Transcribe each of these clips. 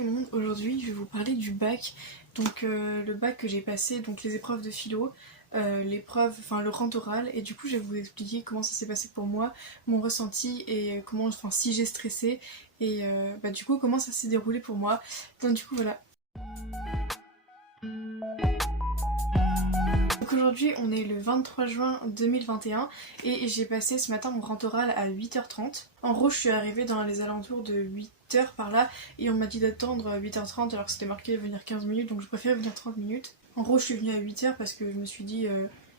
tout le monde, aujourd'hui je vais vous parler du bac, donc le bac que j'ai passé, donc les épreuves de philo, l'épreuve, enfin le rang oral, et du coup je vais vous expliquer comment ça s'est passé pour moi, mon ressenti et comment, enfin si j'ai stressé, et du coup comment ça s'est déroulé pour moi, donc du coup voilà. Donc aujourd'hui on est le 23 juin 2021 et j'ai passé ce matin mon rang oral à 8h30. En gros je suis arrivée dans les alentours de 8h par là et on m'a dit d'attendre 8h30 alors que c'était marqué venir 15 minutes donc je préfère venir 30 minutes. En gros je suis venue à 8h parce que je me suis dit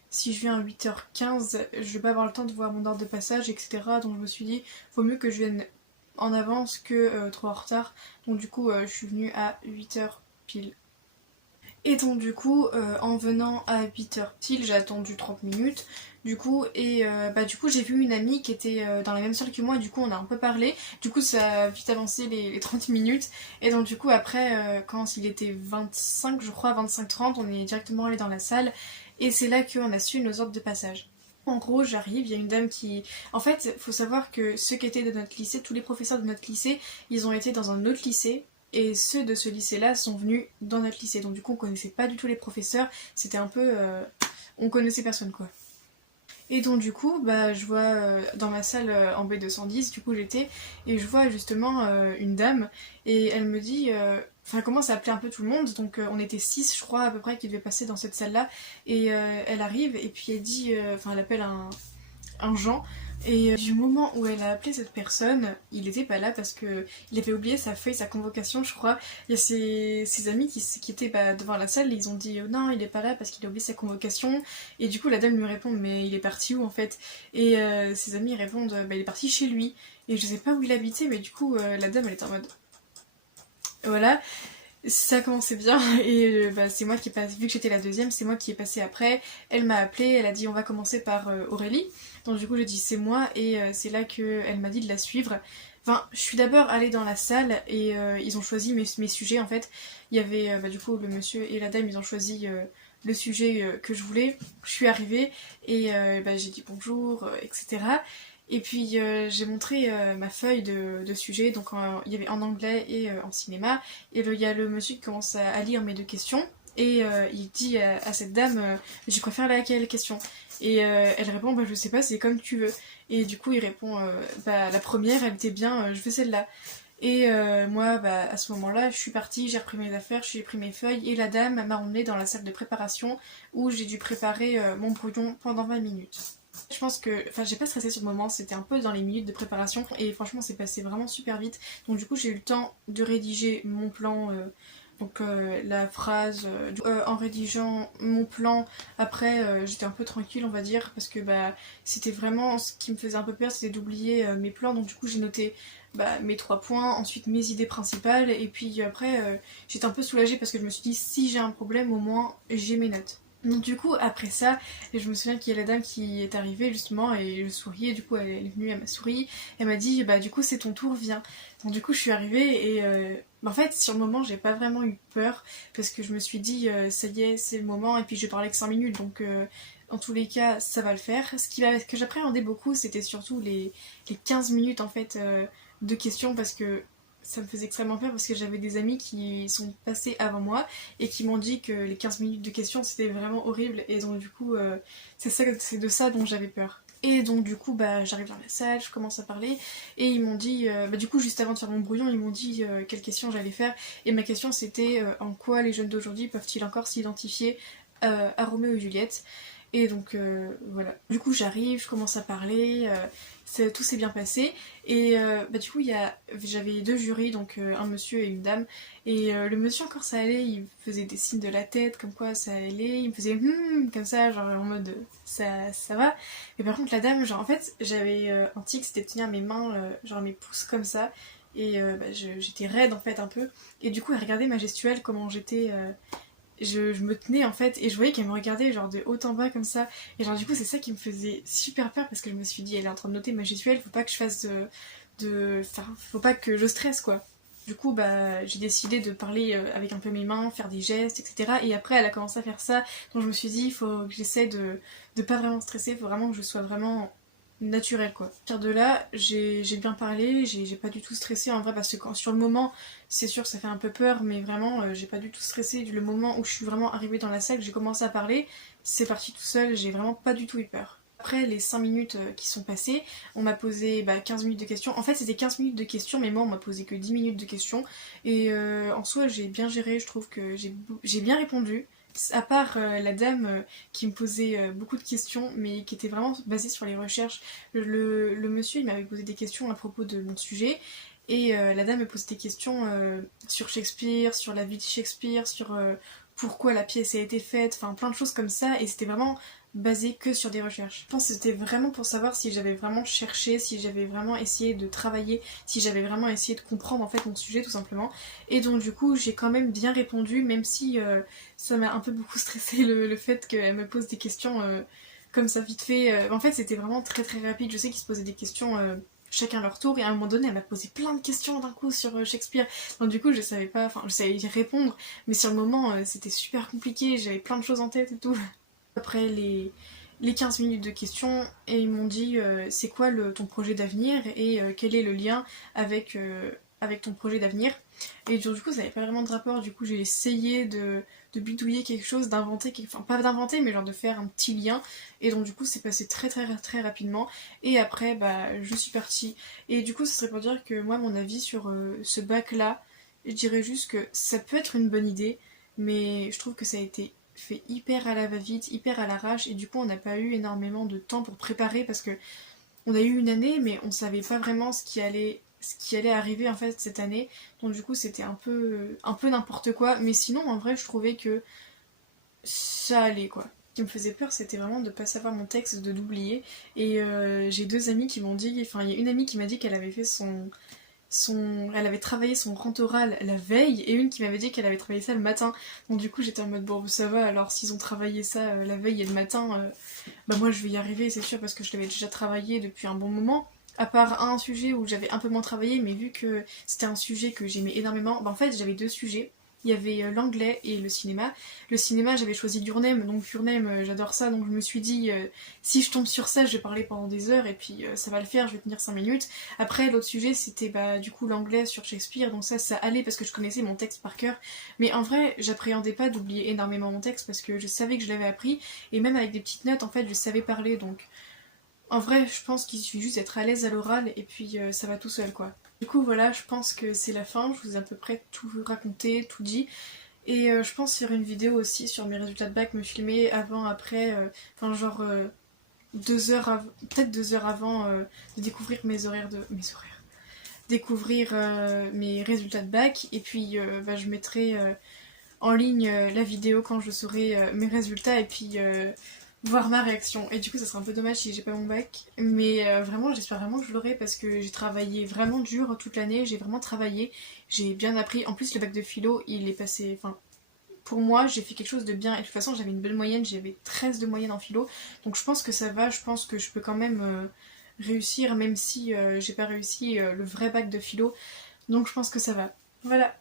si je viens à 8h15 je vais pas avoir le temps de voir mon ordre de passage etc. Donc je me suis dit vaut mieux que je vienne en avance que trop en retard. Donc du coup je suis venue à 8h pile. Et donc du coup en venant à 8h pile j'ai attendu 30 minutes du coup et du coup j'ai vu une amie qui était dans la même salle que moi et du coup on a un peu parlé, du coup ça a vite avancé les 30 minutes et donc du coup après quand il était 25 je crois 25-30 on est directement allé dans la salle et c'est là qu'on a su nos ordres de passage. En gros, j'arrive, il y a une dame qui... En fait, faut savoir que ceux qui étaient de notre lycée, tous les professeurs de notre lycée, ils ont été dans un autre lycée. Et ceux de ce lycée-là sont venus dans notre lycée. Donc du coup, on connaissait pas du tout les professeurs. C'était un peu... On connaissait personne, quoi. Et donc du coup, je vois dans ma salle en B210, du coup j'étais, et je vois justement une dame, et elle me dit... Enfin, elle commence à appeler un peu tout le monde, donc on était 6 je crois à peu près qui devaient passer dans cette salle-là, et elle arrive, et puis elle dit... Enfin, elle appelle un Jean. Et du moment où elle a appelé cette personne, il était pas là parce que il avait oublié sa feuille, sa convocation, je crois. Il y a ses amis qui étaient devant la salle, ils ont dit non, il est pas là parce qu'il a oublié sa convocation. Et du coup, la dame lui répond mais il est parti où en fait? Et ses amis répondent il est parti chez lui. Et je sais pas où il habitait, mais du coup, la dame elle est en mode voilà. Ça commençait bien et c'est moi qui ai passé, vu que j'étais la deuxième, c'est moi qui ai passé après. Elle m'a appelée, elle a dit on va commencer par Aurélie. Donc du coup j'ai dit c'est moi et c'est là qu'elle m'a dit de la suivre. Enfin, je suis d'abord allée dans la salle et ils ont choisi mes sujets en fait. Il y avait du coup le monsieur et la dame, ils ont choisi le sujet que je voulais. Je suis arrivée et j'ai dit bonjour, etc. Et puis j'ai montré ma feuille de sujet, donc il y avait en anglais et en cinéma. Et il y a le monsieur qui commence à lire mes deux questions. Et il dit à cette dame je préfère laquelle question. Et elle répond je sais pas, c'est comme tu veux. Et du coup il répond la première elle était bien, je veux celle-là. Et moi à ce moment-là je suis partie, j'ai repris mes affaires, j'ai pris mes feuilles et la dame m'a emmenée dans la salle de préparation où j'ai dû préparer mon brouillon pendant 20 minutes. Je pense que, enfin j'ai pas stressé sur le moment, c'était un peu dans les minutes de préparation et franchement c'est passé vraiment super vite. Donc du coup j'ai eu le temps de rédiger mon plan, la phrase, en rédigeant mon plan, après j'étais un peu tranquille on va dire parce que c'était vraiment ce qui me faisait un peu peur, c'était d'oublier mes plans. Donc du coup j'ai noté mes 3 points, ensuite mes idées principales et puis après j'étais un peu soulagée parce que je me suis dit si j'ai un problème au moins j'ai mes notes. Donc du coup après ça, je me souviens qu'il y a la dame qui est arrivée justement et je souriais, du coup elle est venue, elle m'a souri, elle m'a dit du coup c'est ton tour, viens. Donc du coup je suis arrivée et en fait sur le moment j'ai pas vraiment eu peur parce que je me suis dit ça y est c'est le moment et puis je parlais que 5 minutes donc en tous les cas ça va le faire. Que j'appréhendais beaucoup c'était surtout les 15 minutes en fait de questions parce que ça me faisait extrêmement peur parce que j'avais des amis qui sont passés avant moi et qui m'ont dit que les 15 minutes de questions c'était vraiment horrible et donc du coup c'est de ça dont j'avais peur. Et donc du coup j'arrive dans la salle, je commence à parler et ils m'ont dit, du coup juste avant de faire mon brouillon ils m'ont dit quelle question j'allais faire et ma question c'était en quoi les jeunes d'aujourd'hui peuvent-ils encore s'identifier à Roméo et Juliette. Et donc voilà. Du coup j'arrive, je commence à parler, tout s'est bien passé. Et du coup j'avais deux jurys, donc un monsieur et une dame. Et le monsieur encore ça allait, il faisait des signes de la tête comme quoi ça allait, il me faisait comme ça, genre en mode ça va. Et par contre la dame, genre en fait j'avais un tic, c'était de tenir mes mains, genre mes pouces comme ça. Et j'étais raide en fait un peu. Et du coup elle regardait ma gestuelle, comment j'étais... je me tenais en fait et je voyais qu'elle me regardait genre de haut en bas comme ça et genre du coup c'est ça qui me faisait super peur parce que je me suis dit elle est en train de noter ma gestuelle, faut pas que je fasse enfin faut pas que je stresse quoi. Du coup j'ai décidé de parler avec un peu mes mains, faire des gestes etc et après elle a commencé à faire ça donc je me suis dit il faut que j'essaie de pas vraiment stresser, faut vraiment que je sois vraiment naturel quoi. À partir de là, j'ai bien parlé, j'ai pas du tout stressé en vrai parce que sur le moment, c'est sûr que ça fait un peu peur, mais vraiment j'ai pas du tout stressé. Le moment où je suis vraiment arrivée dans la salle, j'ai commencé à parler, c'est parti tout seul, j'ai vraiment pas du tout eu peur. Après les 5 minutes qui sont passées, on m'a posé 15 minutes de questions. En fait c'était 15 minutes de questions, mais moi on m'a posé que 10 minutes de questions. Et en soi j'ai bien géré, je trouve que j'ai bien répondu. À part la dame qui me posait beaucoup de questions, mais qui était vraiment basée sur les recherches. Le monsieur il m'avait posé des questions à propos de mon sujet. Et la dame me posait des questions sur Shakespeare, sur la vie de Shakespeare, sur pourquoi la pièce a été faite, enfin plein de choses comme ça. Et c'était vraiment basé que sur des recherches. Je pense que c'était vraiment pour savoir si j'avais vraiment cherché, si j'avais vraiment essayé de travailler, si j'avais vraiment essayé de comprendre en fait mon sujet tout simplement. Et donc du coup j'ai quand même bien répondu, même si ça m'a un peu beaucoup stressé le fait qu'elle me pose des questions comme ça vite fait. En fait c'était vraiment très très rapide, je sais qu'ils se posaient des questions chacun leur tour et à un moment donné elle m'a posé plein de questions d'un coup sur Shakespeare. Donc du coup je savais pas, enfin je savais y répondre, mais sur le moment c'était super compliqué, j'avais plein de choses en tête et tout. Après les 15 minutes de questions et ils m'ont dit c'est quoi ton projet d'avenir et quel est le lien avec ton projet d'avenir. Et du coup ça n'avait pas vraiment de rapport, du coup j'ai essayé de bidouiller quelque chose, d'inventer, enfin pas d'inventer mais genre de faire un petit lien. Et donc du coup c'est passé très très très rapidement et après je suis partie. Et du coup ça serait pour dire que moi mon avis sur ce bac là, je dirais juste que ça peut être une bonne idée mais je trouve que ça a été fait hyper à la va-vite, hyper à l'arrache et du coup on n'a pas eu énormément de temps pour préparer parce que on a eu une année mais on savait pas vraiment ce qui allait arriver en fait cette année. Donc du coup c'était un peu n'importe quoi, mais sinon en vrai je trouvais que ça allait quoi. Ce qui me faisait peur c'était vraiment de pas savoir mon texte, de l'oublier. Et j'ai deux amies qui m'ont dit, enfin il y a une amie qui m'a dit qu'elle avait fait elle avait travaillé son rent oral la veille et une qui m'avait dit qu'elle avait travaillé ça le matin. Donc du coup j'étais en mode bon ça va, alors s'ils ont travaillé ça la veille et le matin, moi je vais y arriver c'est sûr parce que je l'avais déjà travaillé depuis un bon moment. À part un sujet où j'avais un peu moins travaillé, mais vu que c'était un sujet que j'aimais énormément, en fait j'avais deux sujets. Il y avait l'anglais et le cinéma. Le cinéma, j'avais choisi Durnem, donc Durnem, j'adore ça, donc je me suis dit, si je tombe sur ça, je vais parler pendant des heures, et puis ça va le faire, je vais tenir 5 minutes. Après, l'autre sujet, c'était du coup l'anglais sur Shakespeare, donc ça allait parce que je connaissais mon texte par cœur. Mais en vrai, j'appréhendais pas d'oublier énormément mon texte parce que je savais que je l'avais appris, et même avec des petites notes, en fait, je savais parler, donc en vrai, je pense qu'il suffit juste d'être à l'aise à l'oral, et puis ça va tout seul, quoi. Du coup, voilà, je pense que c'est la fin, je vous ai à peu près tout raconté, tout dit. Et je pense faire une vidéo aussi sur mes résultats de bac, me filmer avant, après, enfin genre 2 heures, peut-être 2 heures avant de découvrir découvrir mes résultats de bac. Et puis je mettrai en ligne la vidéo quand je saurai mes résultats et puis voir ma réaction. Et du coup ça serait un peu dommage si j'ai pas mon bac. Mais vraiment j'espère vraiment que je l'aurai parce que j'ai travaillé vraiment dur toute l'année, j'ai vraiment travaillé, j'ai bien appris. En plus le bac de philo il est passé, enfin pour moi, j'ai fait quelque chose de bien. Et de toute façon, j'avais une belle moyenne, j'avais 13 de moyenne en philo. Donc je pense que ça va, je pense que je peux quand même réussir, même si j'ai pas réussi le vrai bac de philo. Donc je pense que ça va. Voilà.